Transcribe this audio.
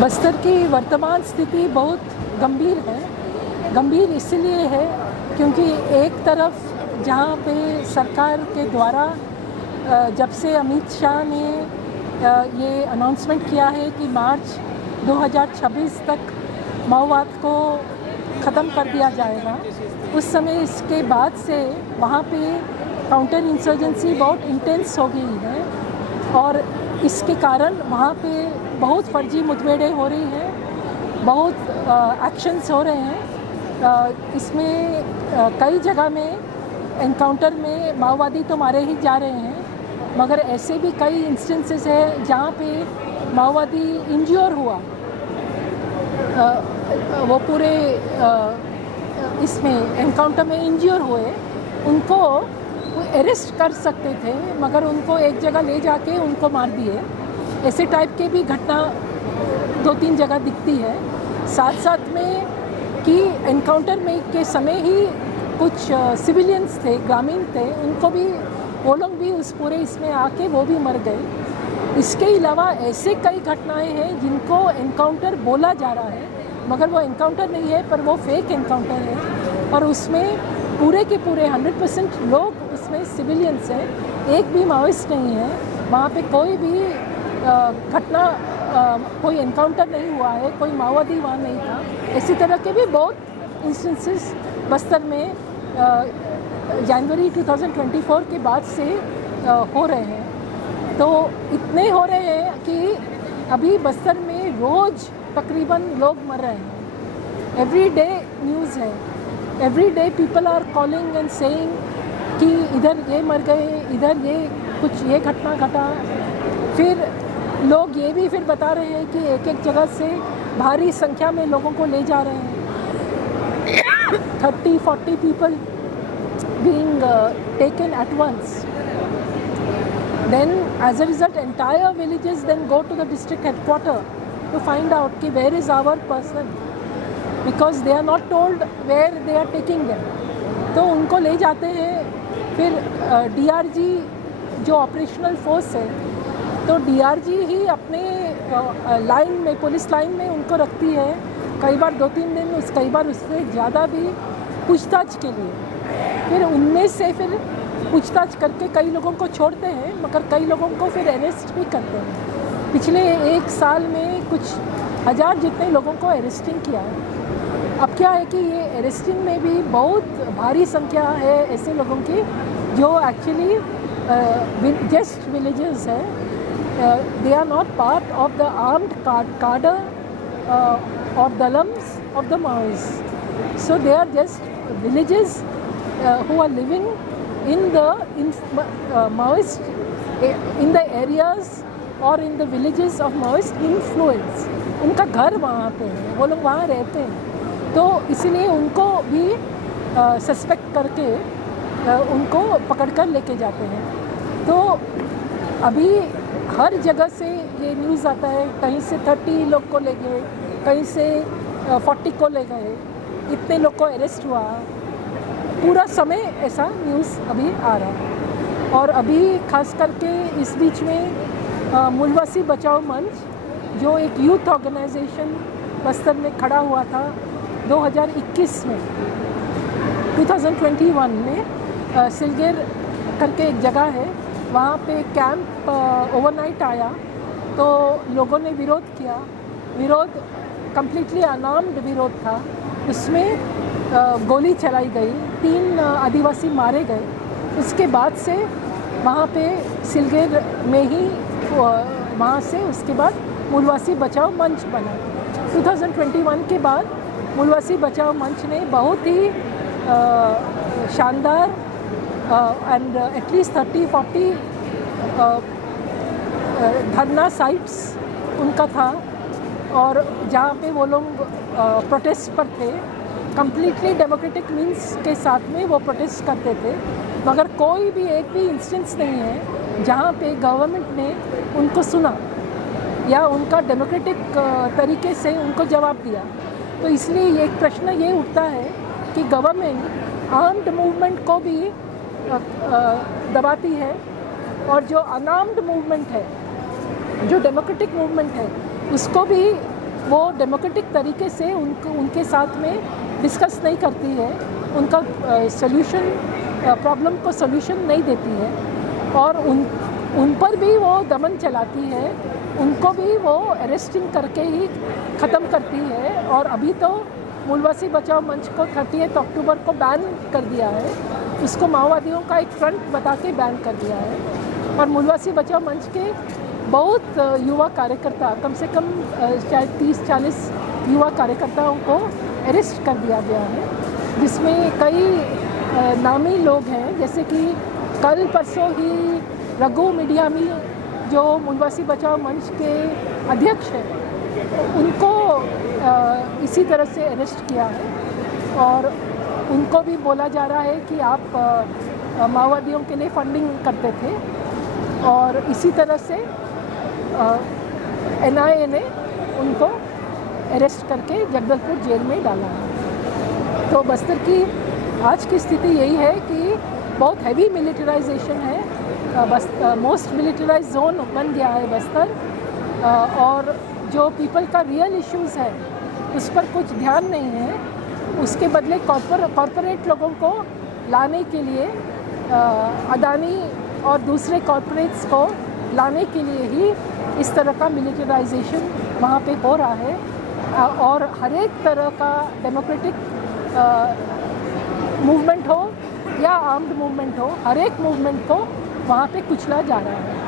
बस्तर की वर्तमान स्थिति बहुत गंभीर है। गंभीर इसलिए है क्योंकि एक तरफ जहां पे सरकार के द्वारा जब से अमित शाह ने ये अनाउंसमेंट किया है कि मार्च 2026 तक माओवाद को ख़त्म कर दिया जाएगा, उस समय इसके बाद से वहाँ पे काउंटर इंसर्जेंसी बहुत इंटेंस हो गई है और इसके कारण वहाँ पे बहुत फर्जी मुठभेड़ें हो रही हैं, बहुत एक्शंस हो रहे हैं। इसमें कई जगह में एनकाउंटर में माओवादी तो मारे ही जा रहे हैं, मगर ऐसे भी कई इंस्टेंसेस हैं जहाँ पे माओवादी इंज्योर हुआ। वो पूरे इसमें एनकाउंटर में इंज्योर हुए, उनको अरेस्ट कर सकते थे मगर उनको एक जगह ले जाके उनको मार दिए। ऐसे टाइप के भी घटना 2-3 जगह दिखती है। साथ साथ में कि एनकाउंटर में के समय ही कुछ सिविलियंस थे, ग्रामीण थे, उनको भी वो लोग भी उस पूरे इसमें आके वो भी मर गए। इसके अलावा ऐसे कई घटनाएं हैं जिनको एनकाउंटर बोला जा रहा है मगर वो एनकाउंटर नहीं है, पर वो फेक एनकाउंटर है और उसमें पूरे के पूरे 100% लोग उसमें सिविलियंस हैं, एक भी माओइस्ट नहीं है। वहाँ पे कोई भी घटना कोई एनकाउंटर नहीं हुआ है, कोई माओवादी वहाँ नहीं था। इसी तरह के भी बहुत इंस्टेंसेस बस्तर में जनवरी 2024 के बाद से हो रहे हैं। तो इतने हो रहे हैं कि अभी बस्तर में रोज़ तकरीबन लोग मर रहे हैं। एवरी डे न्यूज़ है, every day people are calling and saying कि इधर ये मर गए, इधर ये कुछ ये घटना घटा। फिर लोग ये भी फिर बता रहे हैं कि एक एक जगह से भारी संख्या में लोगों को ले जा रहे हैं। 30-40 people being taken at once. Then as a result entire villages then go to the district headquarters to find out कि where is our person, because they are not told where they are taking them. तो उनको ले जाते हैं। फिर DRG जो operational force है, तो DRG ही अपने लाइन में, पुलिस लाइन में उनको रखती है, कई बार 2-3 दिन, कई बार उससे ज़्यादा भी पूछताछ के लिए। फिर उनमें से फिर पूछताछ करके कई लोगों को छोड़ते हैं मगर कई लोगों को फिर अरेस्ट भी करते हैं। पिछले 1 साल में कुछ हज़ार जितने लोगों को अरेस्टिंग किया है। अब क्या है कि ये अरेस्टिंग में भी बहुत भारी संख्या है ऐसे लोगों की जो एक्चुअली जस्ट विलेजेस है। They are not part of the armed cadre और dalams of the Maoist. So they are just villages who are living in the Maoist in the areas or in the villages of Maoist influence. उनका घर वहाँ पे है, वो लोग वहाँ रहते हैं, तो इसीलिए उनको भी सस्पेक्ट करके उनको पकड़कर लेके जाते हैं। तो अभी हर जगह से ये न्यूज़ आता है, कहीं से 30 लोग को ले गए, कहीं से 40 को ले गए, इतने लोग को अरेस्ट हुआ। पूरा समय ऐसा न्यूज़ अभी आ रहा है। और अभी खास करके इस बीच में मूलवासी बचाओ मंच जो एक यूथ ऑर्गेनाइजेशन बस्तर में खड़ा हुआ था 2021 में, 2021 में सिलगेर करके एक जगह है, वहाँ पे कैंप ओवरनाइट आया तो लोगों ने विरोध किया। विरोध कम्प्लीटली अनार्म्ड विरोध था, उसमें गोली चलाई गई, 3 आदिवासी मारे गए। उसके बाद से वहाँ पे सिलगेर में ही वहाँ से उसके बाद मूलवासी बचाओ मंच बना। 2021 के बाद मूलवासी बचाओ मंच ने बहुत ही शानदार एंड एटलीस्ट 30-40 धरना साइट्स उनका था और जहाँ पे वो लोग प्रोटेस्ट पर थे, कम्प्लीटली डेमोक्रेटिक मीन्स के साथ में वो प्रोटेस्ट करते थे, मगर कोई भी एक भी इंस्टेंस नहीं है जहाँ पे गवर्नमेंट ने उनको सुना या उनका डेमोक्रेटिक तरीके से उनको जवाब दिया। तो इसलिए ये एक प्रश्न ये उठता है कि गवर्नमेंट आर्म्ड मूवमेंट को भी दबाती है और जो अनआर्म्ड मूवमेंट है, जो डेमोक्रेटिक मूवमेंट है, उसको भी वो डेमोक्रेटिक तरीके से उनके साथ में डिस्कस नहीं करती है, उनका सॉल्यूशन प्रॉब्लम को सॉल्यूशन नहीं देती है और उन पर भी वो दमन चलाती है, उनको भी वो अरेस्टिंग करके ही ख़त्म करती है। और अभी तो मूलवासी बचाओ मंच को 30 अक्टूबर को बैन कर दिया है, उसको माओवादियों का एक फ्रंट बता के बैन कर दिया है। और मूलवासी बचाओ मंच के बहुत युवा कार्यकर्ता, कम से कम शायद 30-40 युवा कार्यकर्ताओं को अरेस्ट कर दिया गया है, जिसमें कई नामी लोग हैं, जैसे कि कल परसों ही रघु मिडियामी जो मूलवासी बचाओ मंच के अध्यक्ष हैं, उनको इसी तरह से अरेस्ट किया है और उनको भी बोला जा रहा है कि आप माओवादियों के लिए फंडिंग करते थे और इसी तरह से NIA ने उनको अरेस्ट करके जगदलपुर जेल में डाला है। तो बस्तर की आज की स्थिति यही है कि बहुत हैवी मिलिटराइजेशन है, मोस्ट मिलिटराइज जोन बन गया है बस्तर और जो पीपल का रियल इश्यूज़ है उस पर कुछ ध्यान नहीं है, उसके बदले कॉरपोरेट लोगों को लाने के लिए अदानी और दूसरे कॉरपोरेट्स को लाने के लिए ही इस तरह का मिलिटराइजेशन वहाँ पे हो रहा है और हर एक तरह का डेमोक्रेटिक मूवमेंट हो या आर्म्ड मूवमेंट हो, हर एक मूवमेंट को वहाँ पे कुचला जा रहा है।